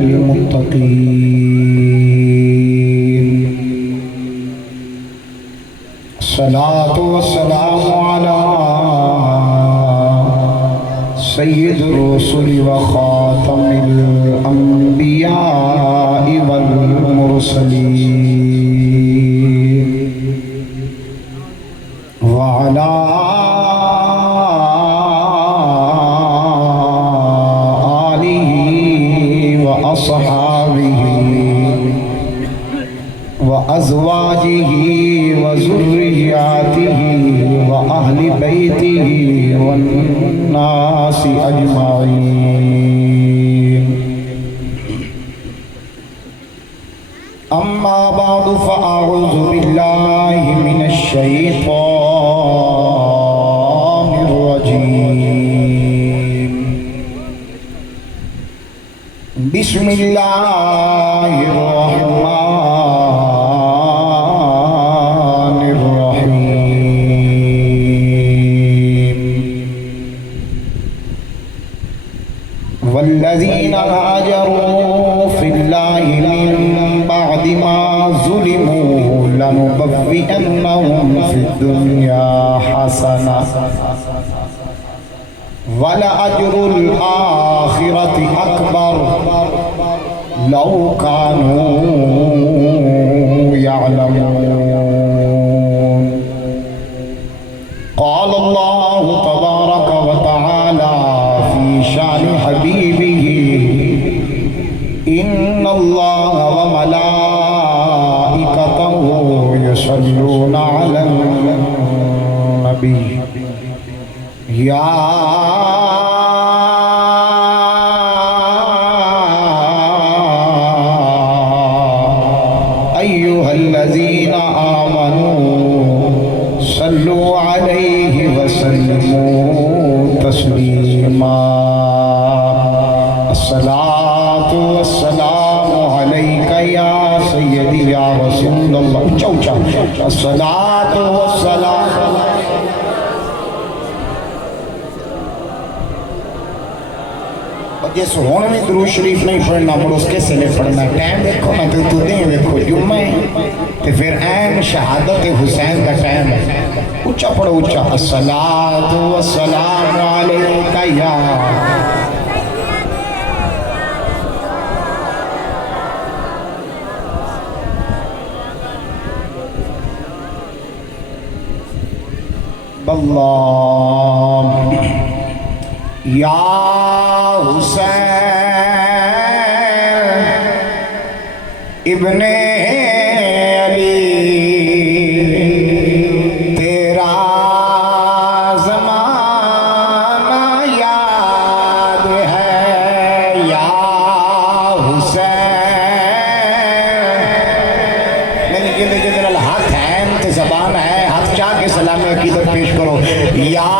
للمتقين الصلاة والسلام على سيد الرسل وخاتم الأنبياء والمرسلين وعلى آله وأصحابه وأزواجه وذرياته وأهل بيته والناس أجمعين أما بعد فأعوذ بالله من الشيطان الرجيم بسم الله الرحمن الرحيم والذين هاجروا في الله من بعد ما ظلموا لنبوئنهم في الدنيا حسنة ولأجر الآخرة أكبر لو كانوا يعلمون قال الله تبارك وتعالى في شأن حبيبه إن الله وملائكته يصلون على النبي يا أيها الذين آمنوا صلوا عليه وسلموا تسليما الصلاة والسلام عليك يا سيدي يا رسول الله الصلاة والسلام جس ہون میں درود شریف نہیں پڑھنا مڑ اس کے سلے پڑھنا ٹائم دیکھو میں تو دیں دیکھو جمعہ ہے تو پھر این شہادت حسین کا ٹائم ہے اچھا پڑھو اچھا الصلاة والسلام علیکہ یا اللہ یا حسین ابن علی تیرا زمانہ یاد ہے یا حسین میں نے کہتے جنرل ہاتھ ہے تے زبان ہے ہاتھ چاہ کے سلامی عقیدت پیش کرو یا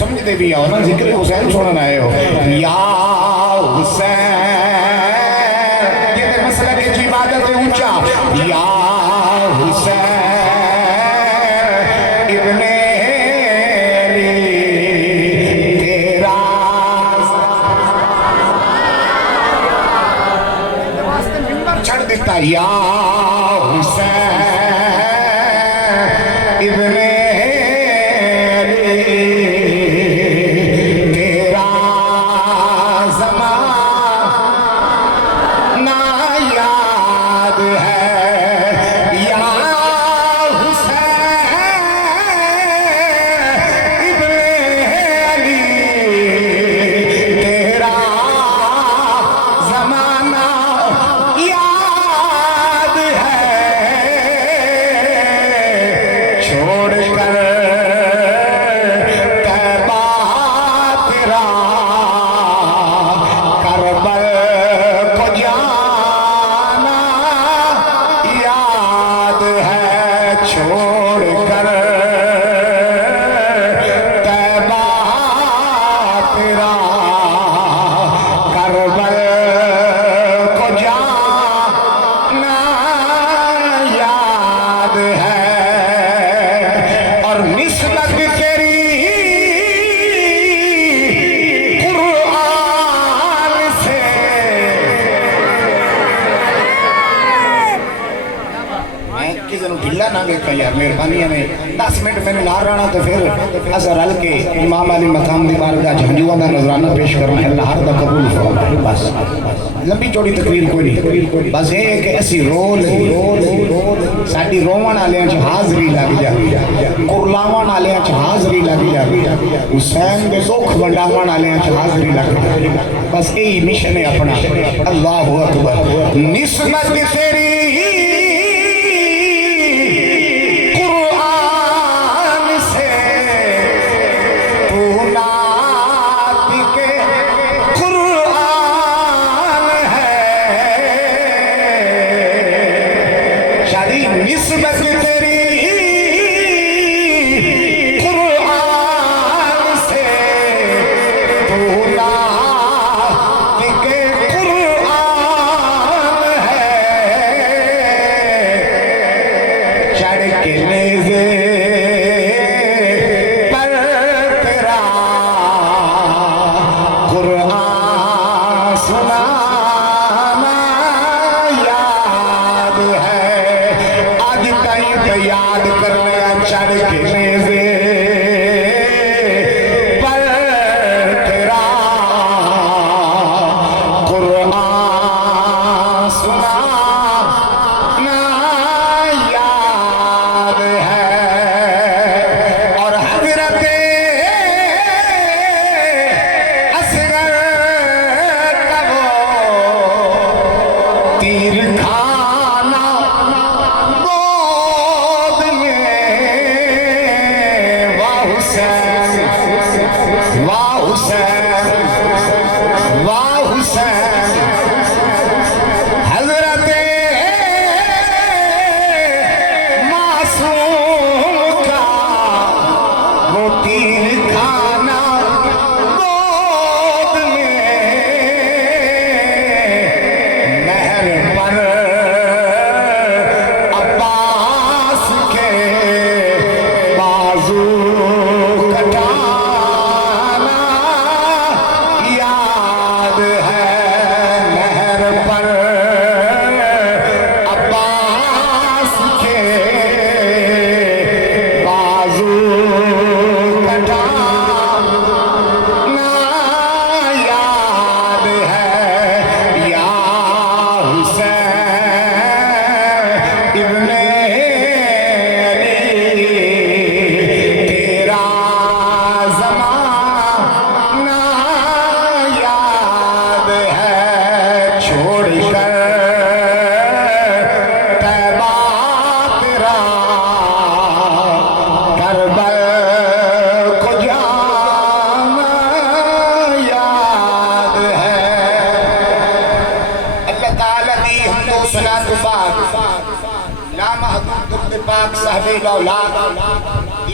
سمجھتے بھی آؤ نا ذکر حسین سننا آئے ہو یا حسین کہتا یا حسین ابن یار مہربانی ہے 10 منٹ میں نے لا رہا تو پھر اثر رل کے امام علی مقام دی بارگاہ جھنجوہ دا نظرانہ پیش کرنا ہے اللہ ہر دا قبول فرمائے بس لمبی چوڑی تقریر کوئی نہیں بس یہ ہے کہ اسی رول ساڈی رومن والے چ حاضری لگ جائے قرلاون والے چ حاضری لگ جائے حسین دے دکھ ونڈاون والے چ حاضری لگ جائے بس یہی مشن ہے اپنا اللہ اکبر نسبت تیری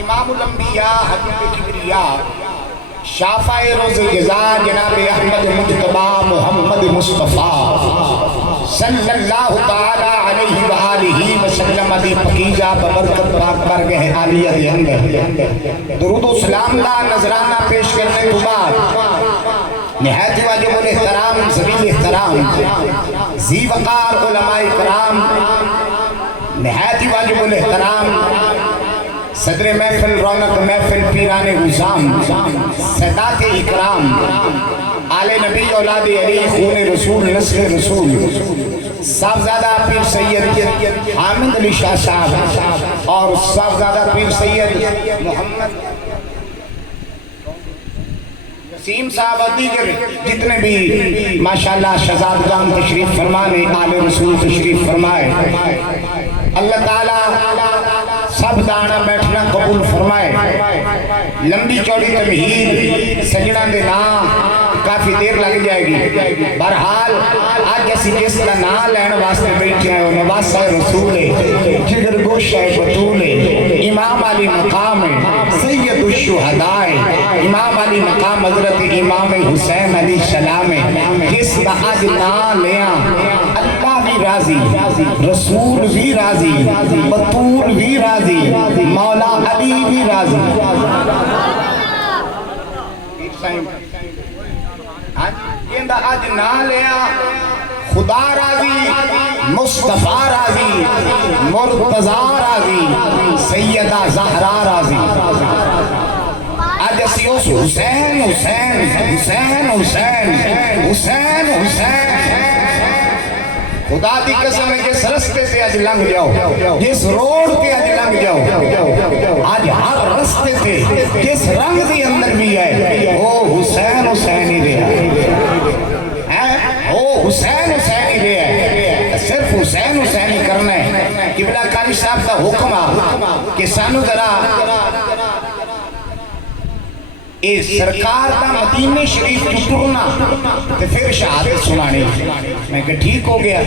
امام الانبیاء حبیب کبریاء شافع روز گزار جناب احمد مجتبی محمد مصطفیٰ صلی اللہ تعالی علیہ وآلہ وسلم دی پکیزہ ببرکت پاک برگہ عالیہ دی اندر درود و سلام لا نظرانہ پیش کرنے تو بعد نہایت واجب الاحترام زمین احترام السلام، ذی وقار علماء کرام، نہایت ہی واجب الاحترام صدر محفل رونق محفل پیران حزام سادات اکرام آل نبی اولاد علی خون رسول نسل رسول صاحبزادہ پیر سید حامد علی شاہ صاحب اور صاحبزادہ پیر سید محمد وسیم صاحب اور دیگر جتنے بھی ماشاءاللہ شہزادگان تشریف فرمانے آل رسول تشریف فرمائے، اللہ تعالیٰ سب دانا بیٹھنا قبول فرمائے۔ لمبی چوڑی تمہید سجنہ دے نام کافی دیر لگ جائے گی، بہرحال آج جیسی جس کا نام لین واسطے بیٹھے ہیں نواسہ رسول جگر گوش ہے بطول امام علی مقام سید الشہداء امام علی مقام حضرت امام حسین علیہ السلام جس کا آج نام لیا اللہ بھی راضی، رسول بھی راضی، بطول بھی راضی، مولا علی بھی راضی۔ یہ آج نام لیا خدا راضی، مصطفیٰ راضی، مرتضیٰ راضی، سیدہ زہرا راضی۔ آج اسی اس حسین حسین حسین حسین حسین حسین خدا دی قسم ہے جس رستے سے آج لنگ جاؤ، جس روڈ کے آج لنگ جاؤ، آج ہر رستے سے جس رنگ دی اندر بھی ہے وہ حسین حسین ہی رہا ہے، وہ حسین حسین ہی رہا ہے، صرف حسین حسین ہی کرنا ہے۔ قبلہ قاری صاحب کا حکم آ کہ سانو ذرا اے سرکار دا مدینہ شریف کی ٹرنا تو پھر شہادت سنانی۔ میں کہ ٹھیک ہو گیا،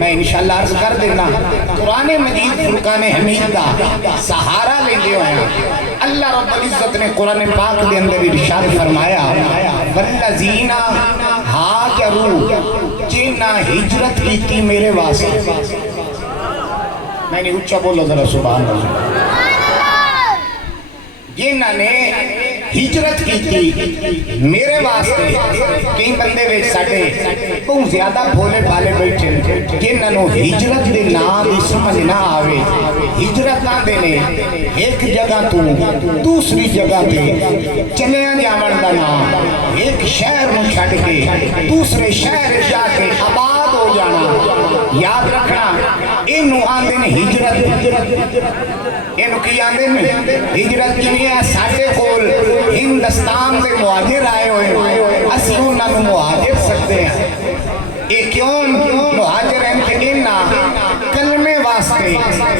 میں انشاءاللہ عرض کر دینا قرآن مجید فرقان حمید دا سہارا لے لے ہوئے۔ اللہ رب العزت نے قرآن پاک دے اندر ارشاد فرمایا والذین ہاجروا جنہ ہجرت کی تھی میرے واسطے۔ میں نے اچھا بولو ذرا سبحان اللہ۔ جنہ نے ہجرت کی تھی میرے واسطے، کئی بندے ویچ ساڑے بہت زیادہ بھولے بھالے بیٹھے جنہاں نو ہجرت دے نام بھی سمجھ نہ آوے۔ ہجرت نہ دینے ایک جگہ تو دوسری جگہ تے چلے جاون دا نام، ایک شہر میں چھڑ کے دوسرے شہر جا کے آباد ہو جانا۔ یاد رکھنا انہوں آندے نے ہجرت، انہوں کی آندے نے ہجرت کی ہے ساڑے کول ہندوستان سے مہاجر آئے ہوئے، اسی انہوں نے مہاجر سکتے ہیں۔ ایک کیوں مہاجر ہیں کہ انہاں کلمے واسطے،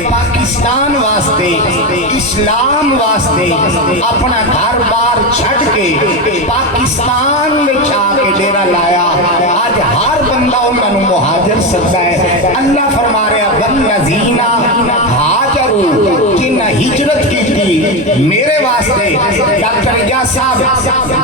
پاکستان واسطے، اسلام واسطے اپنا گھر بار چھٹ کے پاکستان میں چھا کے ڈیرہ لایا۔ آج ہر بندہ انہوں نے مہاجر سکتا ہے۔ اللہ فرما رہے ہیں والذین ہاجروا جنہ ہجرت کی تھی میرے واسطے۔ ڈاکٹر اجاز صاحب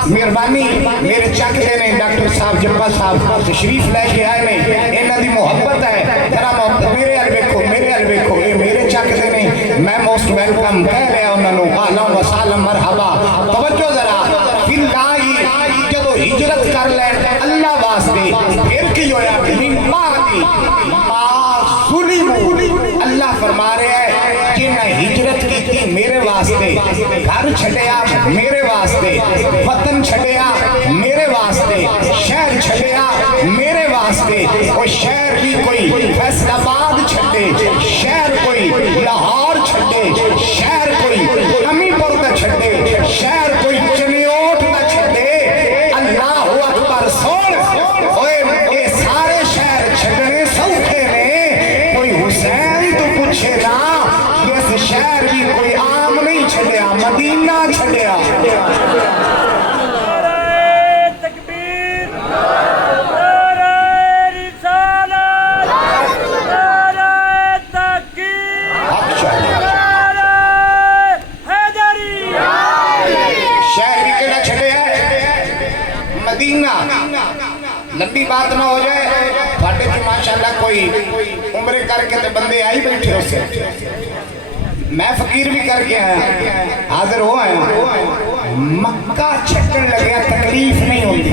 مہربانی میرے چک دینے، ڈاکٹر صاحب جبا صاحب تشریف لے کے آئے میں انہاں دی محبت ہے، ذرا محبت میرے الویکھو میرے الویکھو اے میرے چک دینے، میں موسٹ ویلکم کہہ رہا انہوں نے اہلا و سہلا مرحبا۔ توجہ ذرا فی اللہ جدو ہجرت کر لیں اللہ واسطے پھر کی ہویا من بعد ما ظلموا، اللہ فرما رہے ہیں جنہیں ہجرت کی تھی میرے واسطے، گھر چھڑیا میرے واسطے، وطن چھڑیا میرے واسطے، شہر چھڑیا میرے واسطے، وہ شہر بھی کوئی فیصل آباد چھڑے، شہر کوئی لاہور چھڑے، شہر کوئی امی پور کا چھڑے، شہر کوئی چنیوٹ کا چھڑے۔ اللہ اکبر سن اوے اے سارے شہر چھڑنے سوکھے نے، کوئی حسین تو پوچھے نا جیسے شہر بھی کوئی عام نہیں چھڑیا، مدینہ چھڑیا۔ لمبی بات نہ ہو جائے بھاٹے کی ماشاءاللہ کوئی عمرے کر کے بندے آئی بیٹھے اسے، میں فقیر بھی کر کے آیا حاضر ہو آیا، مکہ چھٹن لگیا تکلیف نہیں ہوتی،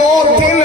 2-3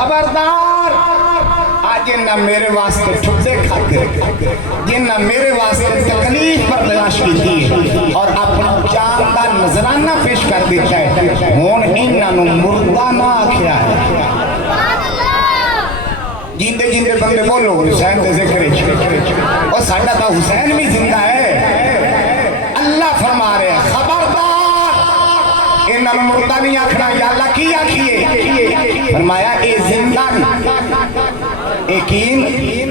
خبردار آج نہ میرے واسطے ٹھڈے کھاتے جنہ میرے واسطے تکلیف برداشت کی تھی اور اپنا جان دا نذرانہ پیش کر دیتا ہے ہون انہاں نو مردہ نہ آکھیا ہے جیندے جیندے بندے بولو حسین دے ذکر اور ساڈا تا حسین بھی زندہ ہے اللہ فرما رہے ہیں خبردار انہاں نو مردہ نہیں آکھنا یا اللہ کی آکھیے فرمایا اے زندہ ایکین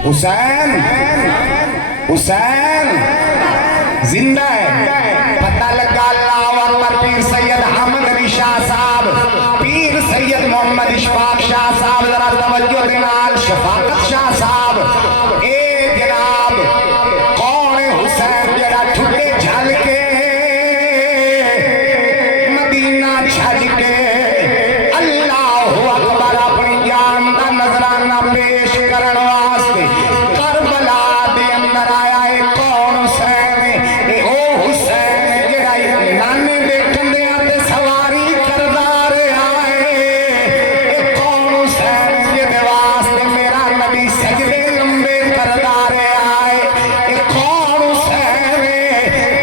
حسین حسین زندہ ہے پتہ لگا اللہ اکبر پیر سید احمد علی شاہ صاحب پیر سید محمد اشفاق شاہ صاحب ذرا توجہ دینال شفاقت شاہ صاحب اے جناب کون حسین جڑا ٹھڈے جھل کے مدینہ چھڈ کے اللہ اکبر اپنی جان دا نذرانہ پیش کرن واسطے کربلا دے اندر آیا ہے کون حسین اے او حسین جڑا نانے دے کندیاں تے سواری کردا رہیا ہے اے کون حسین جدے واسطے میرا نبی سجدے لمبے کردا رہیا ہے اے کون حسین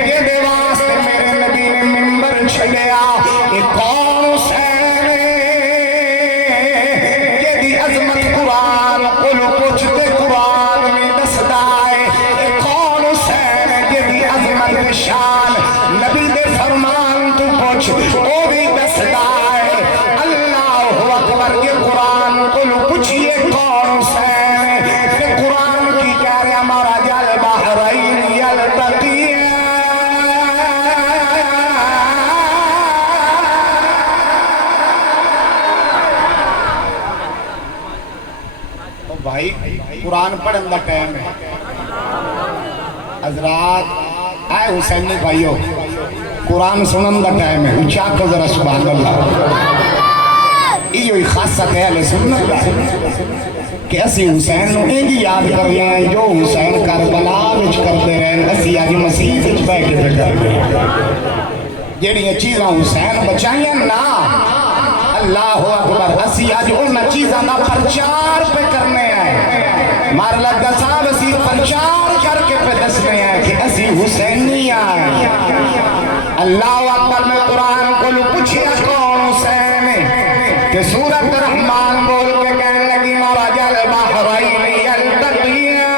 جدے واسطے میرے نبی نے منبر چھڈیا اے کون حسین عظمت قرآن قلو پوچھتے قرآن میں دستا ہے اے کون حسین جدی عظمت شان نبی دے فرمان تو پوچھ او بھی دستا ہے اللہ اکبر کے قرآن قلو پوچھئے کون حسین کہ قرآن کی کہہ رہے ہمارا جل بحرین یلتقیان بھائی قرآن پڑھن دا ٹائم ہے حضرات آئے حسینی بھائیو قرآن سنن دا ٹائم ہے اچھا کو ذرا سبحان اللہ ایوئی خاصت ہے اہل سنت کہ اسی حسین نو اینجی یاد کر رہے ہیں جو حسین کربلا وچ کرتے رہے اسی آج مسیح وچ بیٹھ کے کر رہے ہیں جیڑی یہ چیزاں حسین بچائیں نا اللہ اکبر اسی آج انہا چیزاں دا پرچار پہ کرنے ہیں مار لگا صاحب اسی پرچار کر کے پہ دسنے ہیں کہ اسی حسینی آئے اللہ اکبر میں قرآن کو لو پوچھیا کون حسین کہ سورت رحمان بول کے کہنے لگی مارا جل بحرین یلتقیان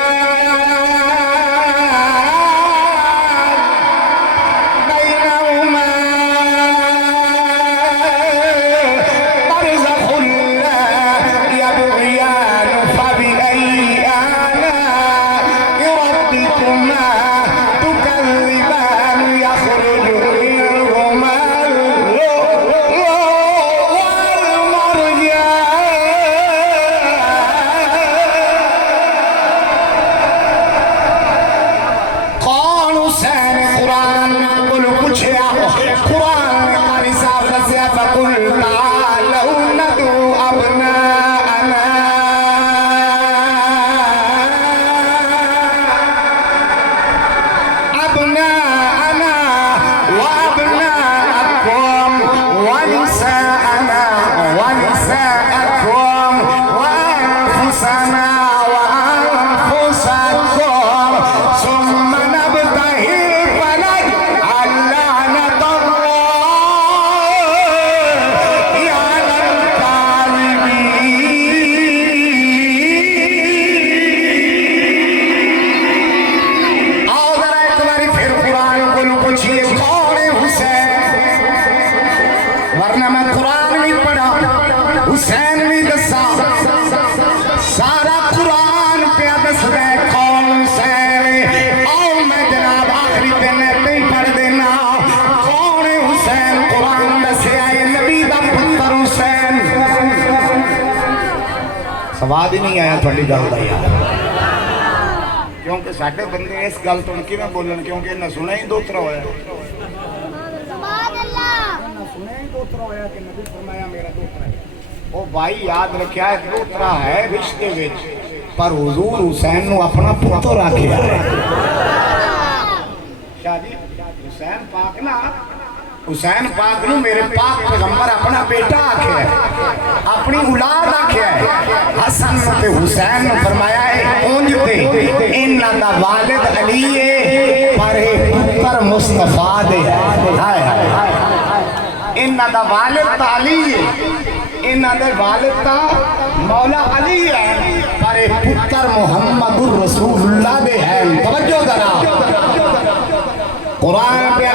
سواد ہی نہیں آیا تھوڑی گل دا یار کیونکہ ساڈے بندے اس گل تو کیویں بولن کیونکہ انہاں سنا ہی دوترا ہویا سبحان اللہ سنا ہی دوترا ہویا کہ نبی فرمایا میرا دوترا ہے او بھائی یاد رکھیا ہے دوترا ہے رشتے وچ پر حضور حسین نو اپنا پتر آکھیا ہے شاہ جی حسین پاک نا حسین پاک نو میرے پاک پیغمبر اپنا بیٹا آکھیا ہے، اپنی اولاد آکھیا ہے۔ حسن تے حسین نے فرمایا ہے اونج تے انہاں دا والد علی ہے پر پتر مصطفیٰ دے ہائے انہاں دا والد تا علی ہے، انہاں دے والد تا مولا علی ہے پر پتر محمد الرسول اللہ دے ہیں۔ توجہ ذرا قرآن پہ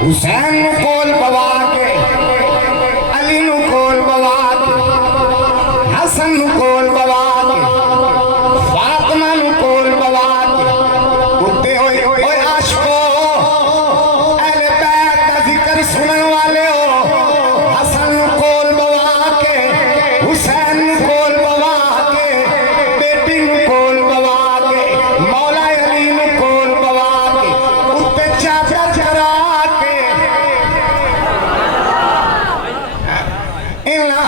حسین نو کول بوا کے علی نو کول بوا کے حسن نو کول بوا کے فاطمہ نو کول بوا کے اٹھتے ہوئے اوے عاشقو اہل بیت دا ذکر سنن والے ہو حسن نو کول بوا کے حسین نو کول بوا کے بیٹی نو کول بوا کے مولا علی نو کول بوا کے اٹھتے چاچا چرا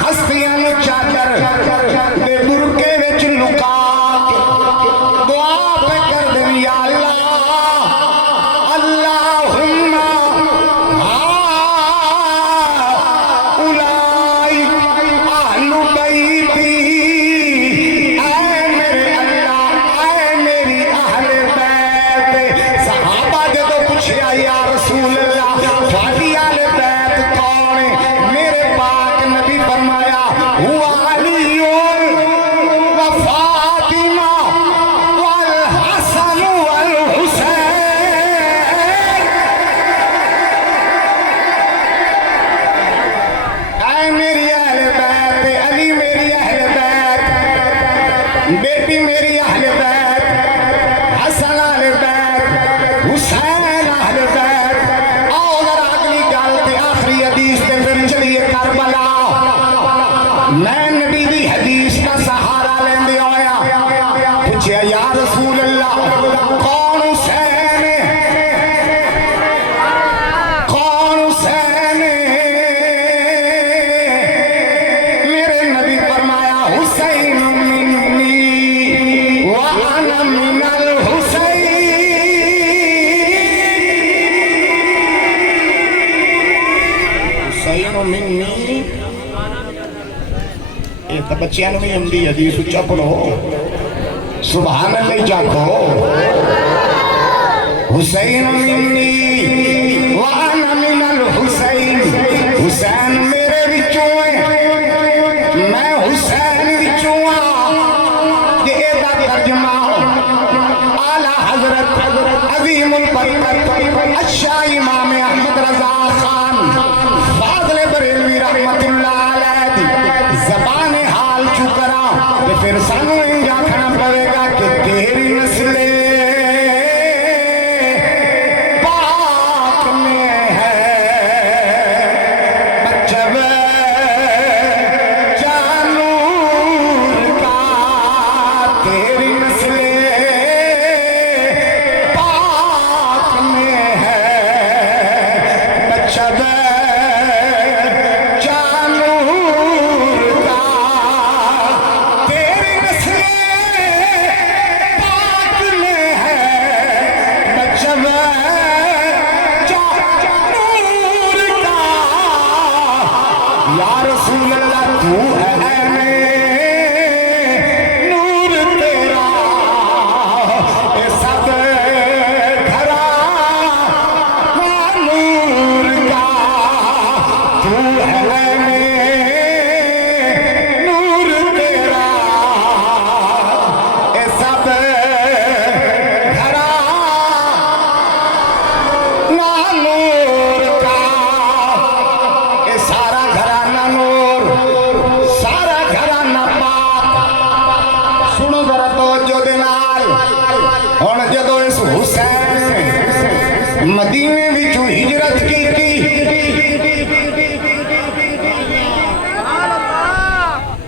ہستیاں نو چادر دے برکے وچ لکا کے دعا پہ کر دیں یا اللہ اللہم اولائی اہل بیتی اے میرے اللہ اے میری اہل بیت۔ صحابہ جدو پوچھیا یا رسول اللہ تھوڑی اہل بیت کون ہے؟ میرے پاک نبی فرمایا هو علي وفاطمة والحسن والحسين۔ اے میری اہل بیت، علی میری اہل بیت، بیٹی میری اہل بیت، حسن اہل بیت، حسین اہل بیت۔ آؤ ذرا اگلی گل تے آخری حدیث تے پھر چلیے کربلا۔ میں نبی دی حدیث کا سہارا لیندے آیا، پوچھیا یا رسول اللہ کون حسین ہے؟ کون حسین ہے؟ میرے نبی فرمایا حسین منی وانا من الحسین۔ حسین منی یہ تو بچیاں میں ہم دی حدیث اچھا پڑھو سبحان اللہ جاکو۔ حسین منی وانا من الحسین، حسین میرے وچوں ہے میں حسین وچوں ہاں۔ یہ دا ترجمہ اعلیٰ حضرت عظیم البرکت اشاہ امام احمد رضا خان فاضل بریلوی رحمت اللہ علیہ دی زبان حال چکرا کہ پھر سانو انجا کھنا پڑے گا کہ تیری نسل پاک میں ہے بچب جانور کا، تیری نسل پاک میں ہے بچب پاک میں مدینے وچوں ہجرت کیتی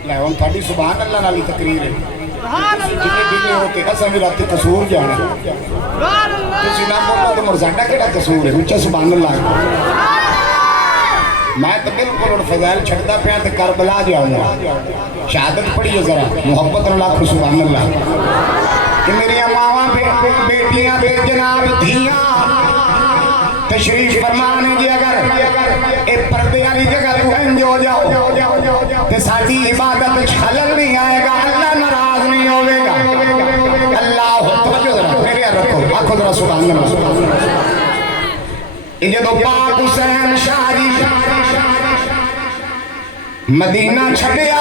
لے ہن تھاڈی سبحان اللہ نال تقریر ہے جتنے دن ہوتے اساں بھی رات قصور جانا تسی نہ بولو تو مرزاڈا کیڑا قصور ہے اچھا سبحان اللہ میں تو بالکل فضائل چھڑتا پیا تے کربلا جاؤں گا شہادت پڑھیے ذرا محبت نال آکھو سبحان اللہ کہ میری ماواں بیٹیاں تے جناب دھیاں تشریف فرمانے جی اگر اے پردے والی جگہ تو انج ہو جاؤ تے ساڈی عبادت خلل نہیں آئے گا اللہ ناراض نہیں ہوے گا اللہ توجہ ذرا میرے رکھو آکھو ذرا سبحان اللہ یہ جدو پاک حسین شاہ جی مدینہ چھڈیا